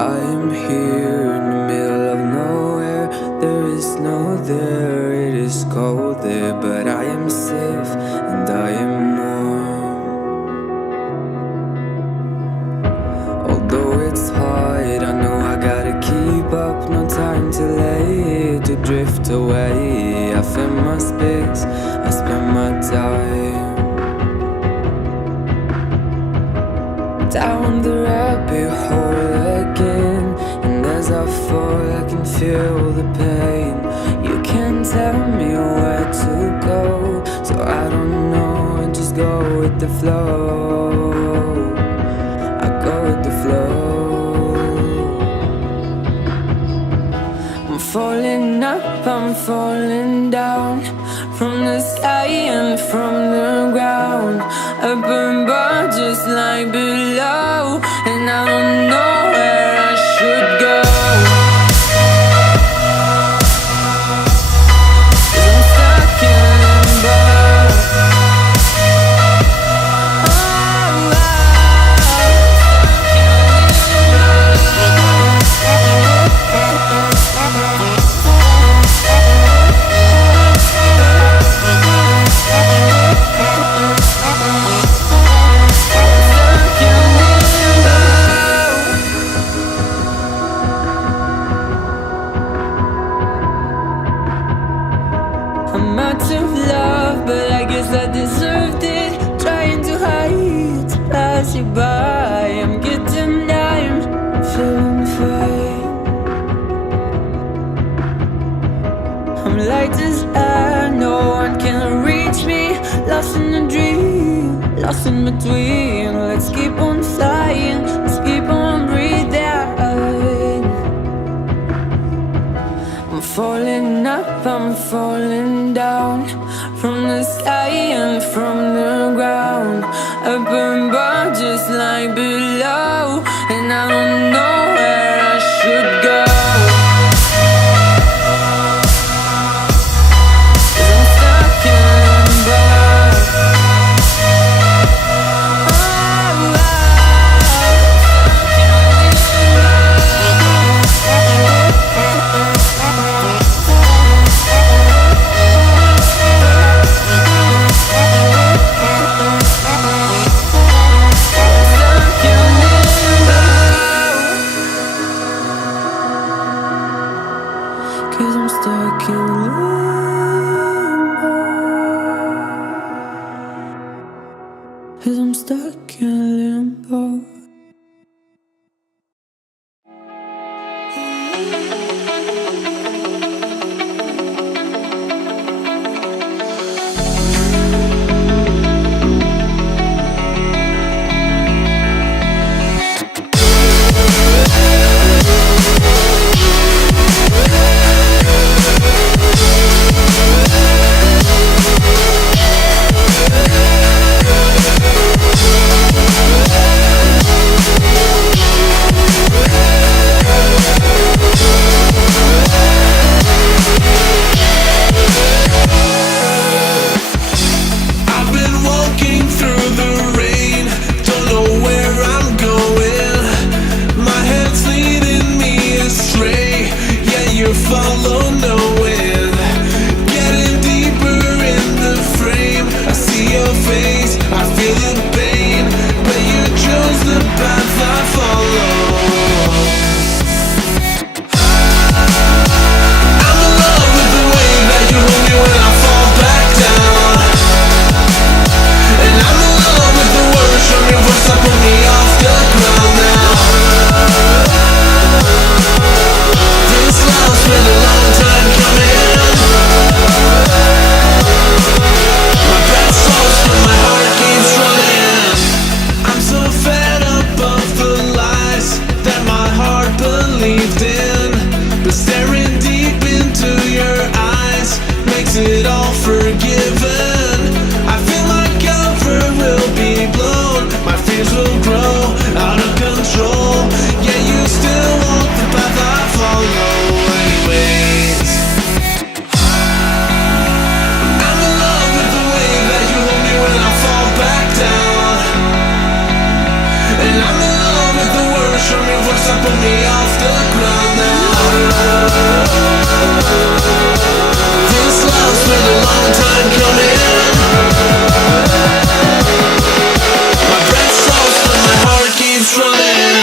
I am here in the middle of nowhere. There is no there, it is cold there, but I am safe and I am warm. Although it's hard, I know I gotta keep up. No time to late, to drift away. I fill my space, I spend my time down the rabbit hole again. And as I fall, I can feel the pain. You can't tell me where to go, so I don't know, I just go with the flow. I go with the flow. I'm falling up, I'm falling down, from the sky and from the ground. Up above just like below, and I don't know where I should go. I'm out of love, but I guess I deserved it. Trying to hide, to pass you by. I'm getting down, feeling fine. I'm light as air, no one can reach me. Lost in a dream, lost in between. Let's keep on flying, let's keep on breathing. I'm falling up, I'm falling down, from the sky and from the ground. Up above just like below, and I don't know where I should go. Cause I'm stuck in limbo. Cause I'm stuck in limbo. Follow no wind, getting deeper in the frame. I see your face, I feel the pain, but you chose the path I follow. I'm in love with the way that you hold me when I fall back down, and I'm in love with the words from your voice that put me off the ground now. It's been a long time coming. My breath slows but my heart keeps running. I'm so fed up of the lies that my heart believed in, but staring deep into your eyes makes it all forgiven. I feel my cover will be blown, my fears will grow out of control. Yeah, you still walk the path I follow. From your voice, I put me on. long time coming. My breath slows but my heart keeps running.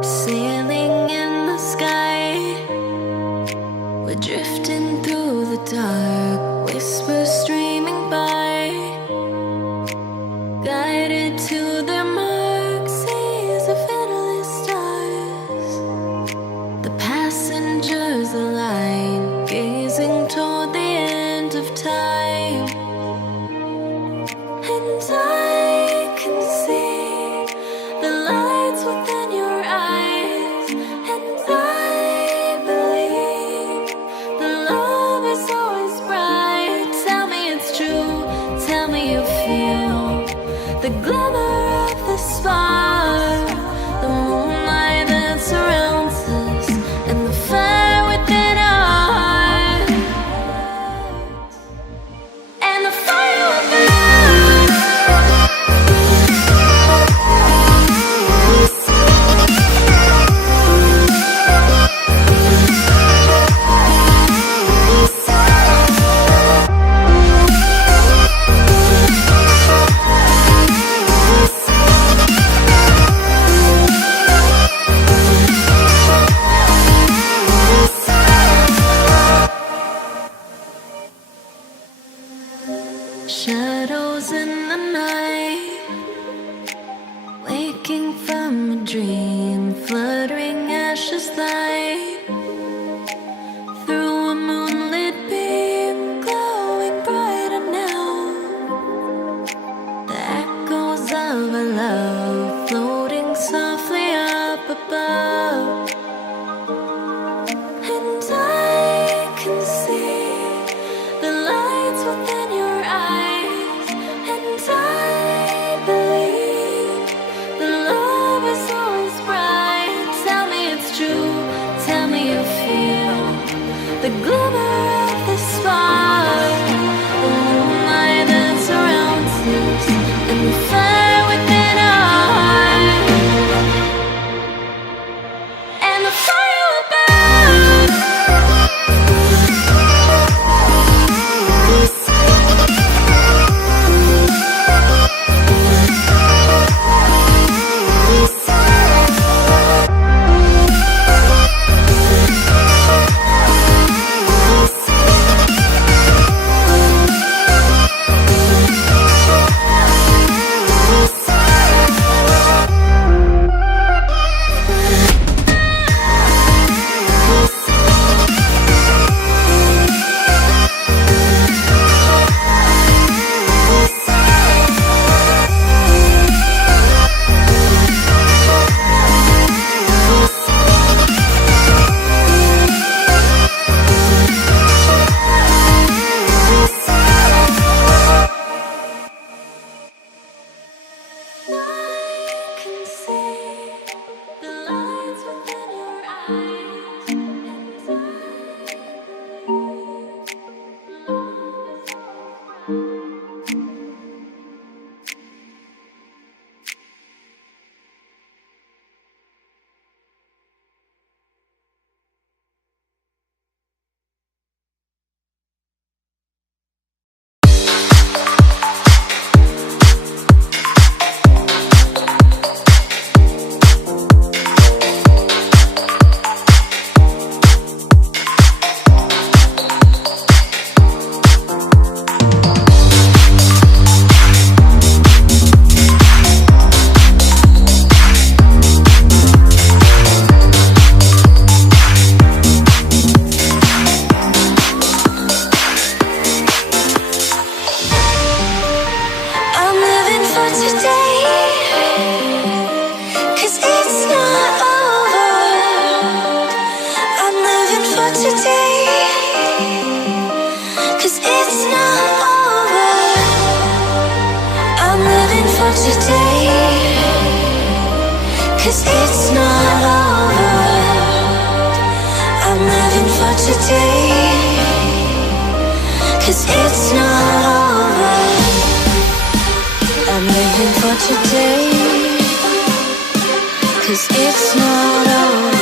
Sailing in the sky, we're drifting through the dark, whispers streaming by, guided to their mark, seas of endless stars. The passengers align, gazing toward the end of time, and I can see the lights within your eyes, and I believe the love is always bright. Tell me it's true, tell me you feel the glimmer of the spark, the moonlight that surrounds us, and the fire within our hearts, and the fire within. Shadows in the night, waking from a dream, fluttering ashes light through a moonlit beam, glowing brighter now. The echoes of our love floating softly up above, and I can see the lights within your eyes, and I believe the love is always bright. Tell me it's true, tell me you feel the glimmer of the spark, the moonlight that surrounds us, and the fire within our heart, and the fire will burn. for today, 'cause it's not over. I'm living for today, 'cause it's not over. I'm living for today, 'cause it's not over.